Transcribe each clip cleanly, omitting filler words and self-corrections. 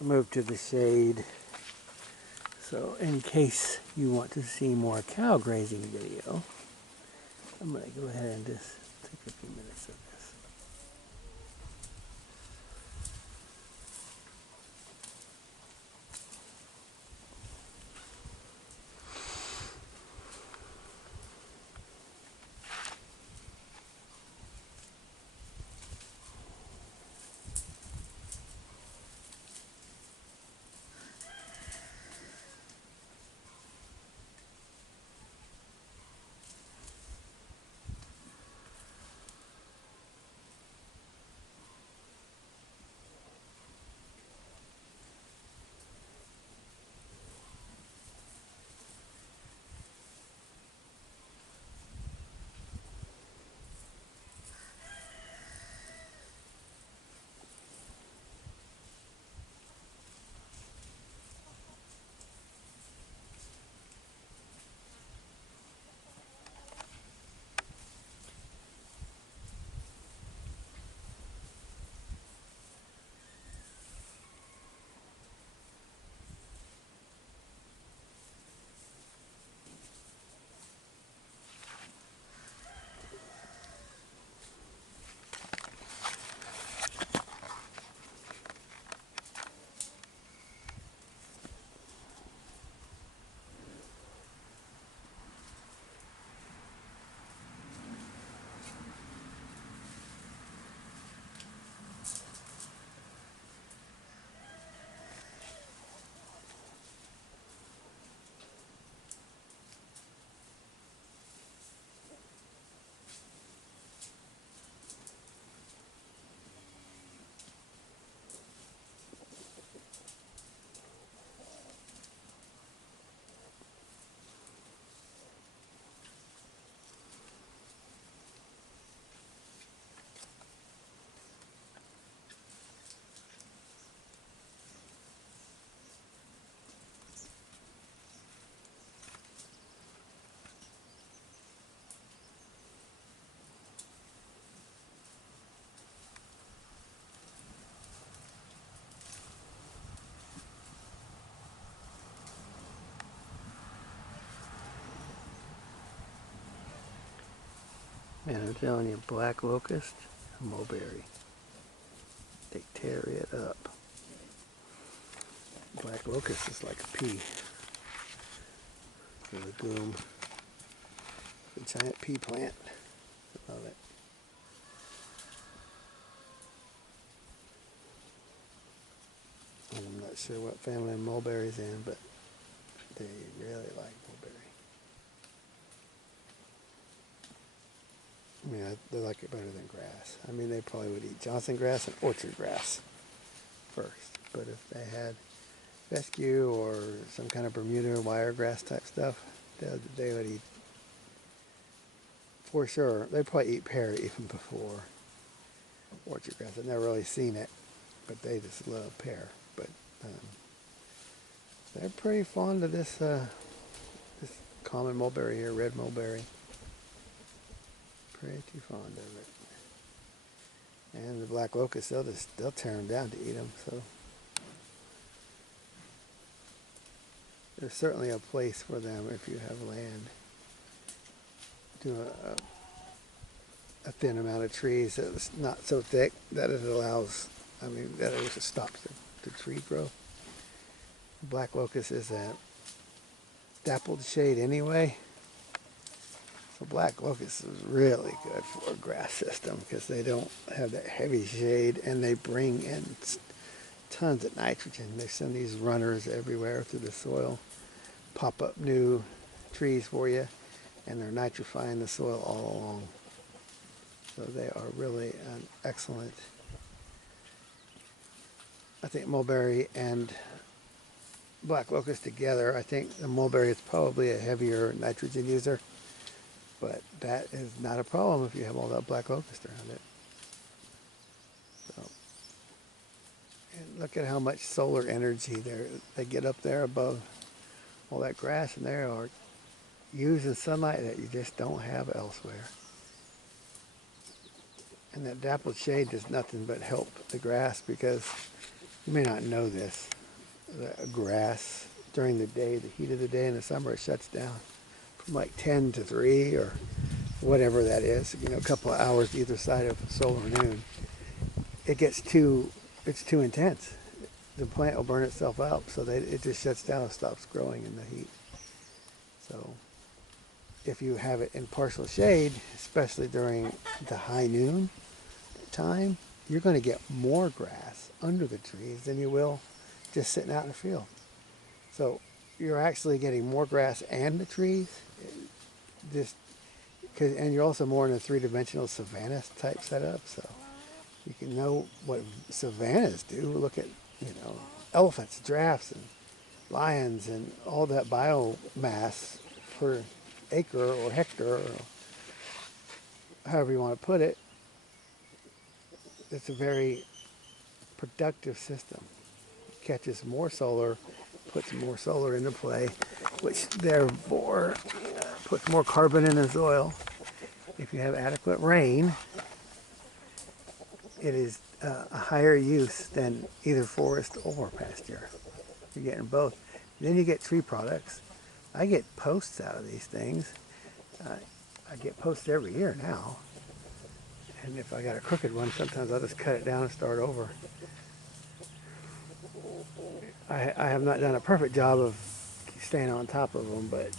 move to the shade. So in case you want to see more cow grazing video, I'm going to go ahead and just take a few minutes of this. Man, I'm telling you, black locust, mulberry, they tear it up. Black locust is like a pea. The legume, the giant pea plant. I love it. I'm not sure what family mulberry's in, but they really like mulberry. I mean, they like it better than grass. I mean, they probably would eat Johnson grass and orchard grass first. But if they had fescue or some kind of Bermuda wiregrass type stuff, they would eat, for sure. They'd probably eat pear even before orchard grass. I've never really seen it, but they just love pear. But they're pretty fond of this common mulberry here, red mulberry. Pretty fond of it. And the black locust, they'll tear them down to eat them. So there's certainly a place for them if you have land. Do a thin amount of trees that's not so thick that it allows, that it just stops the tree growth. Black locust is a dappled shade anyway. So black locust is really good for a grass system because they don't have that heavy shade and they bring in tons of nitrogen. They send these runners everywhere through the soil, pop up new trees for you, and they're nitrifying the soil all along. So they are really an excellent, I think mulberry and black locust together. I think the mulberry is probably a heavier nitrogen user, but that is not a problem if you have all that black locust around it. So, and look at how much solar energy they get up there above all that grass, and they are using sunlight that you just don't have elsewhere. And that dappled shade does nothing but help the grass because You may not know this. The grass during the day, the heat of the day in the summer, it shuts down from like 10 to 3 or whatever that is, you know, a couple of hours either side of solar noon. It's too intense. The plant will burn itself out, so it just shuts down and stops growing in the heat. So if you have it in partial shade, especially during the high noon time, you're going to get more grass under the trees than you will just sitting out in the field. So you're actually getting more grass and the trees, and you're also more in a three-dimensional savanna type setup. So you can know what savannas do. Look at, you know, elephants, giraffes, and lions, and all that biomass per acre or hectare, or however you want to put it. It's a very productive system. It catches more solar, puts more solar into play, which therefore puts more carbon in the soil. If you have adequate rain, it is a higher use than either forest or pasture. You're getting both. Then you get tree products. I get posts out of these things. I get posts every year now. And if I got a crooked one, sometimes I'll just cut it down and start over. I have not done a perfect job of staying on top of them, but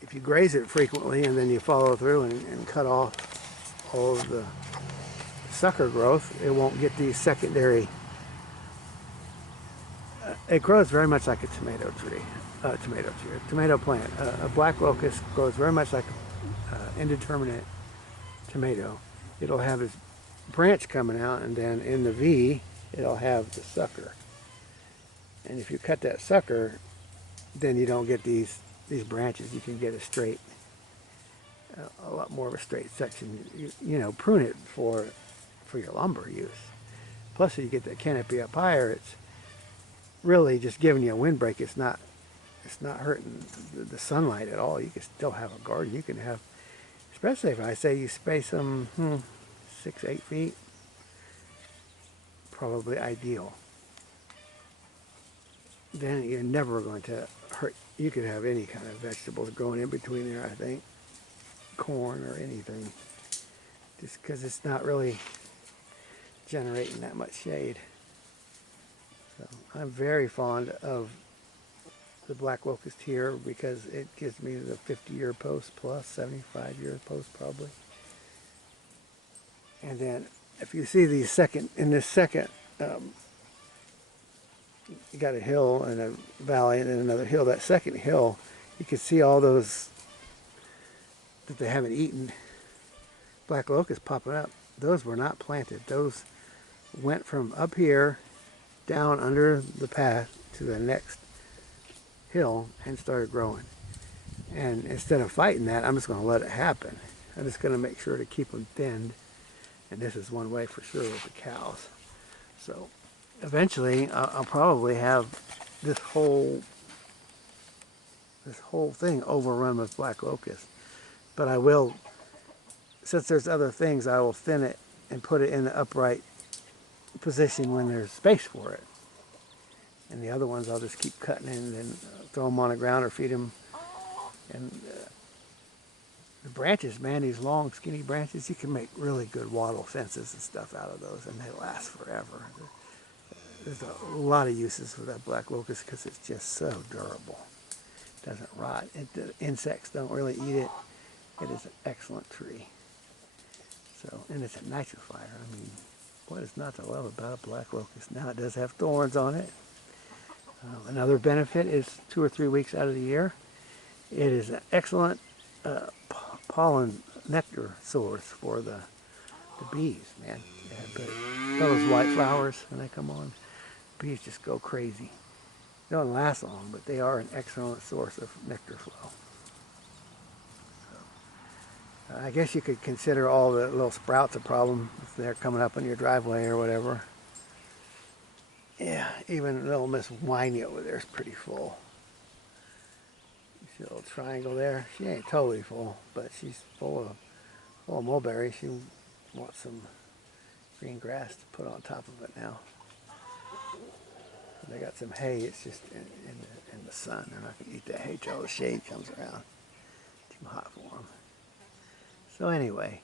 if you graze it frequently and then you follow through and cut off all of the sucker growth, it won't get these secondary. It grows very much like a tomato plant. A black locust grows very much like an indeterminate tomato. It'll have this branch coming out, and then in the V, it'll have the sucker. And if you cut that sucker, then you don't get these branches. You can get a straight, a lot more of a straight section. You know, prune it for your lumber use. Plus, if you get that canopy up higher, it's really just giving you a windbreak. It's not hurting the sunlight at all. You can still have a garden. You can have, especially if I say you space them 6-8 feet, probably ideal. Then you're never going to hurt. You could have any kind of vegetables growing in between there, I think. Corn or anything. Just because it's not really generating that much shade. So I'm very fond of the black locust here because it gives me the 50-year post plus, 75-year post probably. And then if you see these in this second, you got a hill and a valley and then another hill. That second hill, you can see all those that they haven't eaten. Black locust popping up. Those were not planted. Those went from up here down under the path to the next hill and started growing. And instead of fighting that, I'm just going to let it happen. I'm just going to make sure to keep them thinned. And this is one way for sure with the cows. So eventually I'll probably have this whole thing overrun with black locust. But I will, since there's other things, I will thin it and put it in the upright position when there's space for it. And the other ones I'll just keep cutting in and throw them on the ground or feed them. And the branches, man, these long skinny branches, you can make really good wattle fences and stuff out of those, and they last forever. There's a lot of uses for that black locust because it's just so durable. It doesn't rot. The insects don't really eat it. It is an excellent tree. So, and it's a nitrifier. I mean, what is not to love about a black locust? Now it does have thorns on it. Another benefit is 2 or 3 weeks out of the year, it is an excellent pollen nectar source for the bees, man. Those white flowers, when they come on, bees just go crazy. They don't last long, but they are an excellent source of nectar flow. So, I guess you could consider all the little sprouts a problem if they're coming up on your driveway or whatever. Yeah, even little Miss Whiny over there is pretty full. You see a little triangle there? She ain't totally full, but she's full of mulberry. She wants some green grass to put on top of it now. They got some hay. It's just in the sun. They're not going to eat that hay till the shade comes around. Too hot for them. So anyway,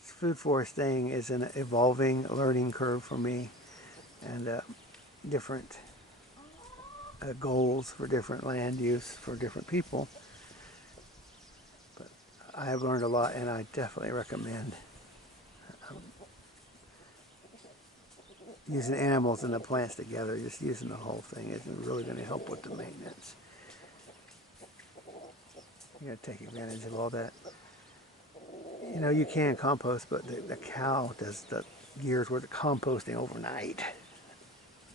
food foresting is an evolving learning curve for me, and different goals for different land use for different people. But I have learned a lot, and I definitely recommend using animals and the plants together. Just using the whole thing isn't really going to help with the maintenance. You got to take advantage of all that. You know, you can compost, but the cow does the year's worth of composting overnight,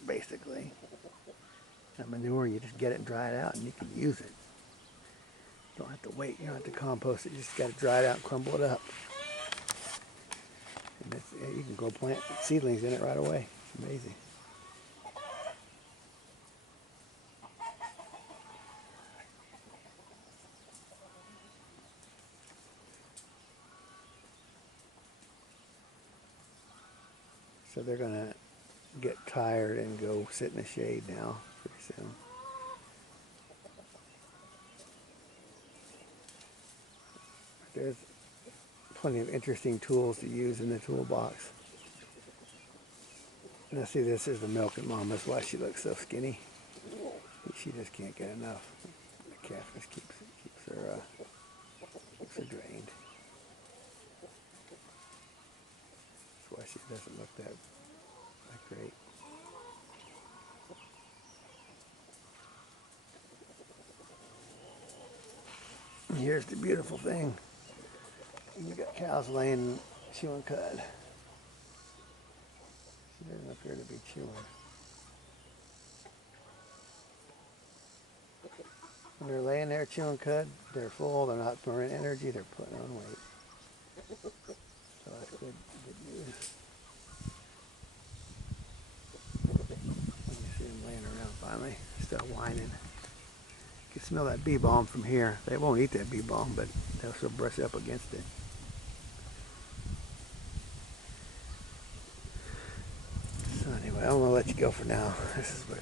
basically. That manure, you just get it and dry it out, and you can use it. You don't have to wait. You don't have to compost it. You just got to dry it out and crumble it up. And you can go plant seedlings in it right away. It's amazing. So they're going to get tired and go sit in the shade now pretty soon. There's plenty of interesting tools to use in the toolbox. Now see, this is the milking mom. That's why she looks so skinny. She just can't get enough. The calf just keeps her drained. That's why she doesn't look that great. And here's the beautiful thing. You got cows laying, chewing cud. She doesn't appear to be chewing. When they're laying there chewing cud, they're full, they're not burning energy, they're putting on weight. So that's good news. When you see them laying around finally, still whining. You can smell that bee balm from here. They won't eat that bee balm, but they'll still brush up against it. So anyway, I'm going to let you go for now. This is way